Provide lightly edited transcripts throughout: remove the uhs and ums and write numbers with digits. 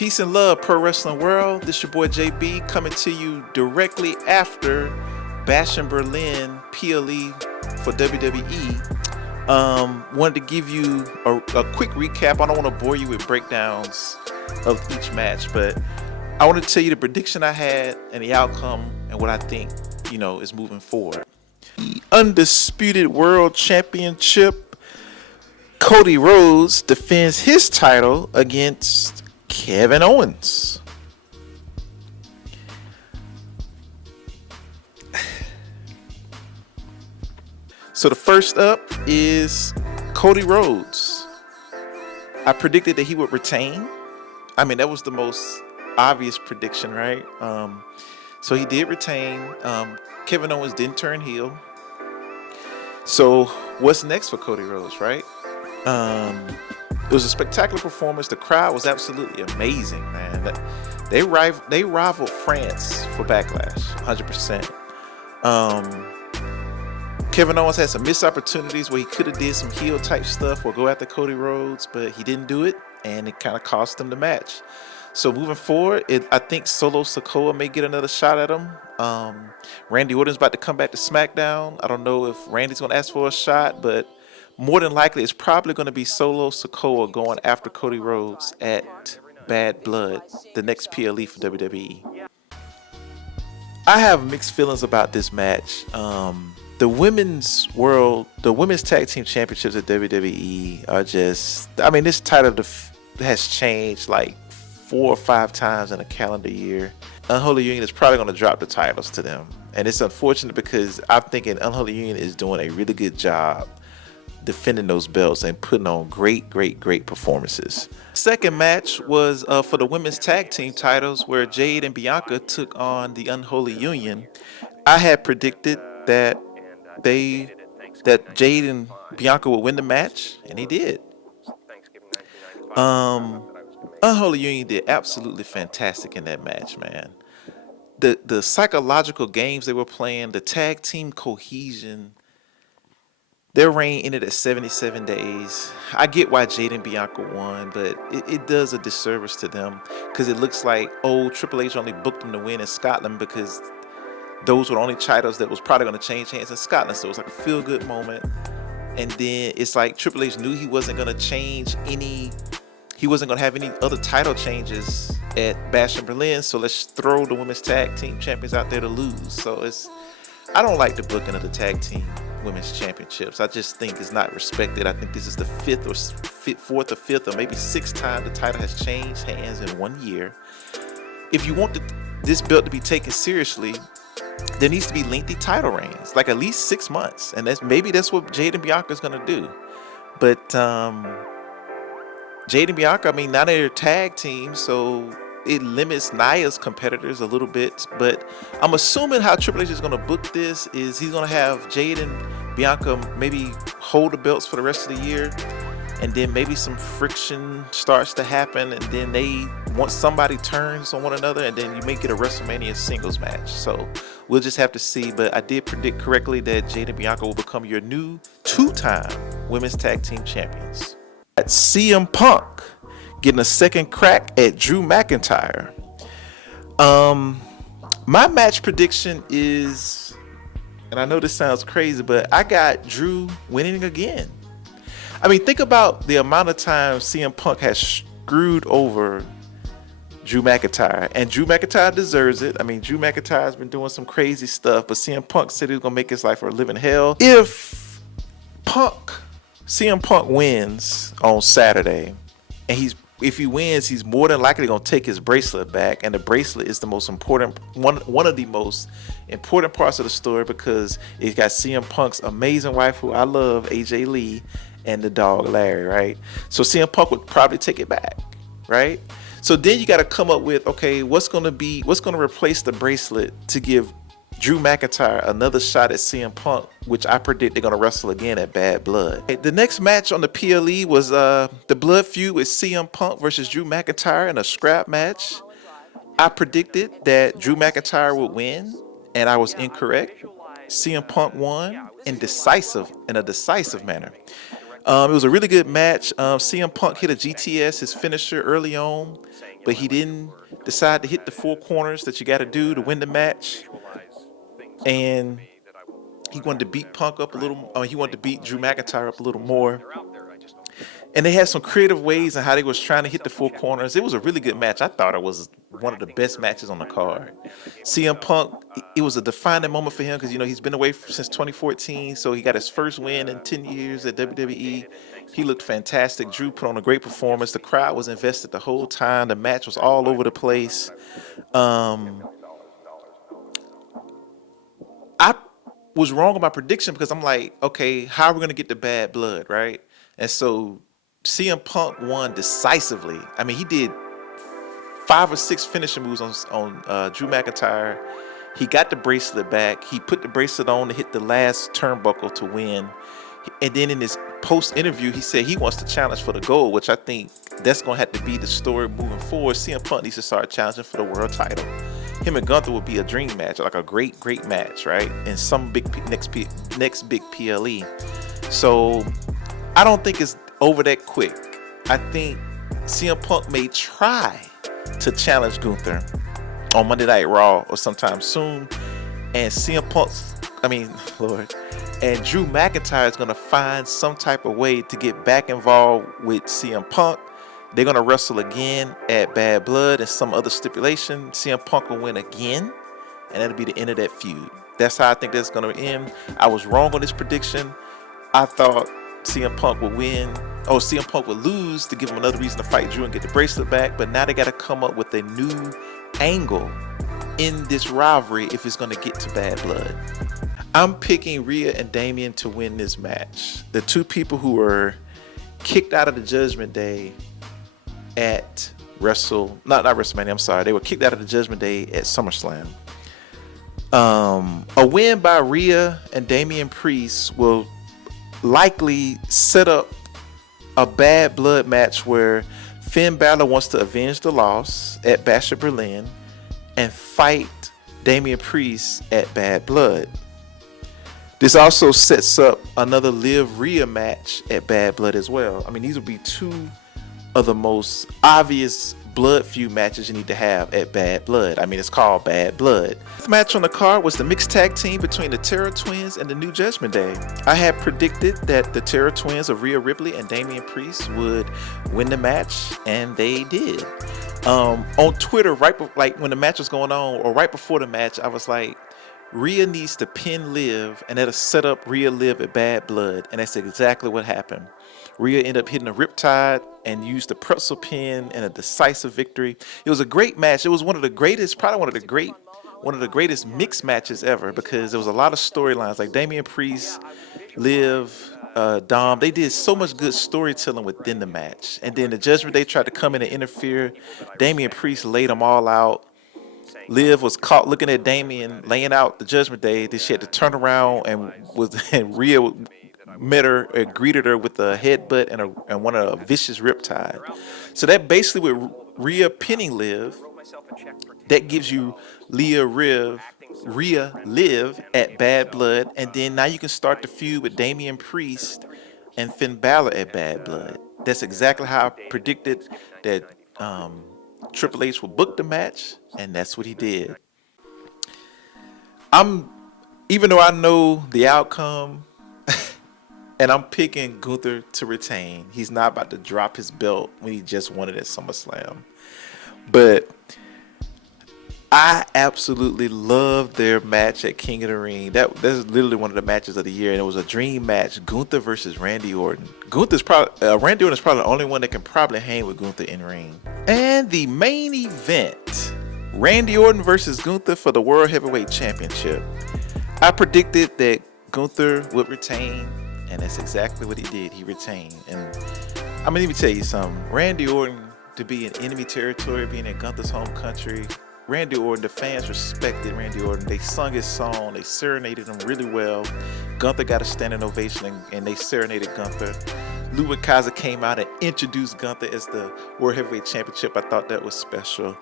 Peace and love, pro wrestling world. This your boy JB coming to you directly after Bash in Berlin PLE for WWE. Wanted to give you a quick recap. I don't want to bore you with breakdowns of each match, but I want to tell you the prediction I had and the outcome and what I think, is moving forward. The Undisputed World Championship, Cody Rhodes defends his title against Kevin Owens. So the first up is Cody Rhodes. I predicted that he would retain. I mean, that was the most obvious prediction, right? So he did retain. Kevin Owens didn't turn heel. So what's next for Cody Rhodes, right? It was a spectacular performance. The crowd was absolutely amazing, man. They rivaled France for Backlash, 100%. Kevin Owens had some missed opportunities where he could have did some heel type stuff or go after Cody Rhodes, but he didn't do it, and it kind of cost him the match. So moving forward, I think Solo Sikoa may get another shot at him. Randy Orton's about to come back to SmackDown. I don't know if Randy's going to ask for a shot, but more than likely, it's probably going to be Solo Sikoa going after Cody Rhodes at Bad Blood, the next PLE for WWE. I have mixed feelings about this match. The women's tag team championships at WWE are just, this title has changed like 4 or 5 times in a calendar year. Unholy Union is probably going to drop the titles to them. And it's unfortunate because I'm thinking Unholy Union is doing a really good job defending those belts and putting on great performances. Second match was for the women's tag team titles where Jade and Bianca took on the Unholy Union. I had predicted that Jade and Bianca would win the match, and they did. Unholy Union did absolutely fantastic in that match, man. The psychological games they were playing, the tag team cohesion. Their reign ended at 77 days. I get why Jade and Bianca won, but it does a disservice to them because it looks like Triple H only booked them to win in Scotland because those were the only titles that was probably going to change hands in Scotland. So it was like a feel-good moment. And then it's like Triple H knew he wasn't going to have any other title changes at Bash in Berlin. So let's throw the women's tag team champions out there to lose. So I don't like the booking of the tag team women's championships. I just think it's not respected. I think this is the fourth or fifth or maybe 6th time the title has changed hands in 1 year. If you want this belt to be taken seriously, there needs to be lengthy title reigns, like at least 6 months, and that's what Jade and Bianca is going to do. But Jade and Bianca, now they're a tag team, so it limits Nia's competitors a little bit, but I'm assuming how Triple H is going to book this is he's going to have Jade and Bianca maybe hold the belts for the rest of the year, and then maybe some friction starts to happen, and then once somebody turns on one another, and then you may get a WrestleMania singles match. So we'll just have to see, but I did predict correctly that Jade and Bianca will become your new 2-time women's tag team champions. At CM Punk getting a second crack at Drew McIntyre. My match prediction is, and I know this sounds crazy, but I got Drew winning again. Think about the amount of times CM Punk has screwed over Drew McIntyre, and Drew McIntyre deserves it. Drew McIntyre has been doing some crazy stuff, but CM Punk said he was going to make his life a living hell. If CM Punk wins on Saturday, and if he wins, he's more than likely going to take his bracelet back, and the bracelet is the most important one of the most important parts of the story because it got CM Punk's amazing wife, who I love, AJ Lee, and the dog Larry, right? So CM Punk would probably take it back, right? So then you got to come up with, okay, what's going to replace the bracelet to give Drew McIntyre another shot at CM Punk, which I predict they're going to wrestle again at Bad Blood. The next match on the PLE was the Blood feud with CM Punk versus Drew McIntyre in a scrap match. I predicted that Drew McIntyre would win, and I was incorrect. CM Punk won in a decisive manner. It was a really good match. CM Punk hit a GTS, his finisher, early on, but he didn't decide to hit the four corners that you got to do to win the match. And he wanted to beat Punk up a little. He wanted to beat Drew McIntyre up a little more. And they had some creative ways on how they was trying to hit the four corners. It was a really good match. I thought it was one of the best matches on the card. CM Punk, it was a defining moment for him because, he's been away since 2014. So he got his first win in 10 years at WWE. He looked fantastic. Drew put on a great performance. The crowd was invested the whole time. The match was all over the place. I was wrong on my prediction because I'm like, okay, how are we going to get the bad blood, right? And so CM Punk won decisively. I mean, he did 5 or 6 finishing moves on Drew McIntyre. He got the bracelet back. He put the bracelet on to hit the last turnbuckle to win. And then in his post-interview, he said he wants to challenge for the gold, which I think that's going to have to be the story moving forward. CM Punk needs to start challenging for the world title. Him and Gunther would be a dream match, like a great match, right? And some big next big PLE. So I don't think it's over that quick. I think CM Punk may try to challenge Gunther on Monday Night Raw or sometime soon. And and Drew McIntyre is going to find some type of way to get back involved with CM Punk. They're going to wrestle again at Bad Blood and some other stipulation. CM Punk will win again, and that'll be the end of that feud. That's how I think that's going to end. I was wrong on this prediction. I thought CM Punk would win. CM Punk would lose to give him another reason to fight Drew and get the bracelet back. But now they got to come up with a new angle in this rivalry if it's going to get to Bad Blood. I'm picking Rhea and Damian to win this match. The two people who were kicked out of the Judgment Day at not WrestleMania, I'm sorry. They were kicked out of the Judgment Day at SummerSlam. A win by Rhea and Damian Priest will likely set up a Bad Blood match where Finn Balor wants to avenge the loss at Bash of Berlin and fight Damian Priest at Bad Blood. This also sets up another Liv Rhea match at Bad Blood as well. I mean, these would be two of the most obvious blood feud matches you need to have at Bad Blood. I mean, it's called Bad Blood. The match on the card was the mixed tag team between the Terror Twins and the New Judgment Day. I had predicted that the Terror Twins of Rhea Ripley and Damian Priest would win the match, and they did. On Twitter, when the match was going on, or right before the match, I was like, Rhea needs to pin Liv, and that'll set up Rhea Liv at Bad Blood, and that's exactly what happened. Rhea ended up hitting a Riptide and used the pretzel pin in a decisive victory. It was a great match. It was one of the greatest, probably one of the greatest mixed matches ever, because there was a lot of storylines, like Damian Priest, Liv, Dom. They did so much good storytelling within the match. And then the Judgment Day tried to come in and interfere. Damian Priest laid them all out. Liv was caught looking at Damian laying out the Judgment Day. Then she had to turn around and Rhea met her and greeted her with a headbutt and one of a vicious riptide. So that basically with Rhea pinning Liv, that gives you Rhea Liv at Bad Blood, and then now you can start the feud with Damian Priest and Finn Balor at Bad Blood. That's exactly how I predicted that Triple H would book the match, and that's what he did. Even though I know the outcome, and I'm picking Gunther to retain. He's not about to drop his belt when he just won it at SummerSlam. But I absolutely loved their match at King of the Ring. That's literally one of the matches of the year, and it was a dream match. Gunther versus Randy Orton. Randy Orton is probably the only one that can probably hang with Gunther in ring. And the main event, Randy Orton versus Gunther for the World Heavyweight Championship. I predicted that Gunther would retain, and that's exactly what he did. He retained. And I'm gonna even tell you something. Randy Orton, to be in enemy territory, being in Gunther's home country, Randy Orton, the fans respected Randy Orton. They sung his song. They serenaded him really well. Gunther got a standing ovation, and they serenaded Gunther. Ludwig Kaiser came out and introduced Gunther as the World Heavyweight Championship. I thought that was special.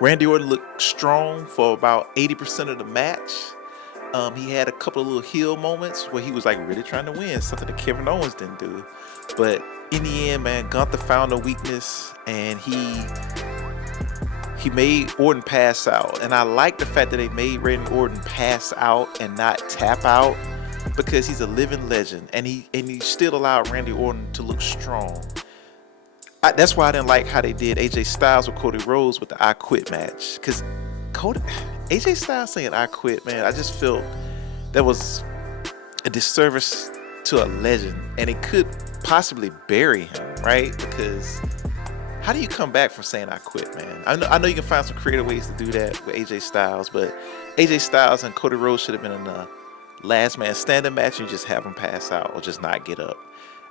Randy Orton looked strong for about 80% of the match. He had a couple of little heel moments where he was like really trying to win, something that Kevin Owens didn't do. But in the end, man, Gunther found a weakness and he made Orton pass out. And I like the fact that they made Randy Orton pass out and not tap out, because he's a living legend, and he still allowed Randy Orton to look strong. That's why I didn't like how they did AJ Styles with Cody Rhodes with the I Quit match, because AJ Styles saying I quit, man, I just felt that was a disservice to a legend, and it could possibly bury him, right? Because how do you come back from saying I quit, man? I know you can find some creative ways to do that with AJ Styles, but AJ Styles and Cody Rhodes should have been in a last man standing match, and you just have him pass out or just not get up.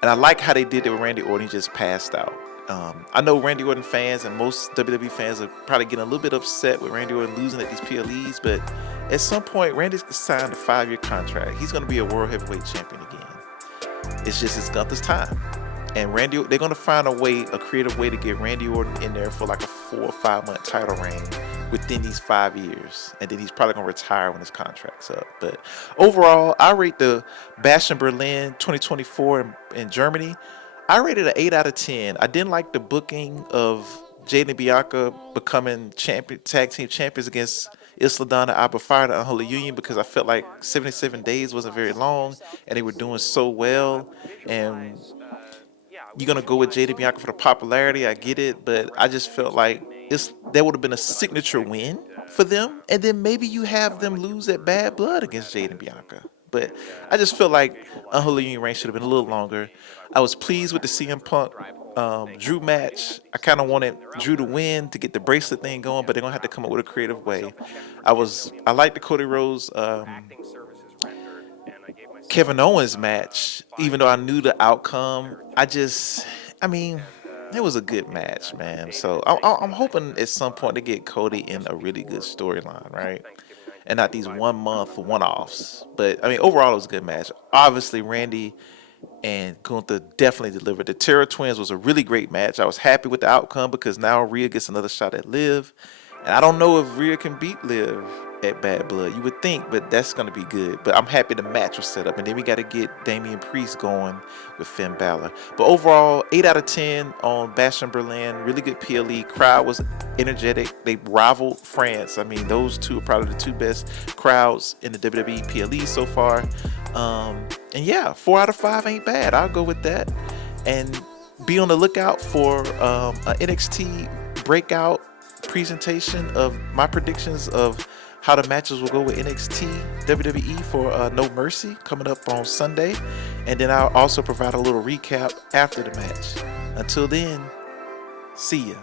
And I like how they did it with Randy Orton. He just passed out. I know Randy Orton fans and most WWE fans are probably getting a little bit upset with Randy Orton losing at these PLEs, but at some point, Randy's signed a 5-year contract. He's going to be a World Heavyweight Champion again. It's Gunther's time. And they're going to find a creative way to get Randy Orton in there for like a 4 or 5 month title reign within these 5 years. And then he's probably going to retire when his contract's up. But overall, I rate the Bash in Berlin 2024 in Germany. I rated an 8 out of 10. I didn't like the booking of Jade and Bianca becoming tag team champions against Isla Dawn and Alba Fire, the Unholy Union, because I felt like 77 days wasn't very long and they were doing so well. And you're going to go with Jade and Bianca for the popularity, I get it, but I just felt like that would have been a signature win for them, and then maybe you have them lose at Bad Blood against Jade and Bianca. But I just felt like Unholy Union reign should have been a little longer. I was pleased with the CM Punk Drew match. I kind of wanted Drew to win to get the bracelet thing going, but they're gonna have to come up with a creative way. I like the Cody Rhodes Kevin Owens match, even though I knew the outcome. It was a good match, man. So I'm hoping at some point to get Cody in a really good storyline, right? And not these 1 month one-offs. But overall, it was a good match. Obviously, Randy and Gunther definitely delivered. The Terror Twins was a really great match. I was happy with the outcome because now Rhea gets another shot at Liv. And I don't know if Rhea can beat Liv at Bad Blood. You would think, but that's going to be good. But I'm happy the match was set up. And then we got to get Damian Priest going with Finn Balor. But overall, 8 out of 10 on Bash in Berlin. Really good PLE. Crowd was energetic. They rivaled France. Those two are probably the two best crowds in the WWE PLE so far. And yeah, 4 out of 5 ain't bad. I'll go with that. And be on the lookout for an NXT breakout presentation of my predictions of how the matches will go with NXT WWE for No Mercy coming up on Sunday. And then I'll also provide a little recap after the match. Until then, see ya.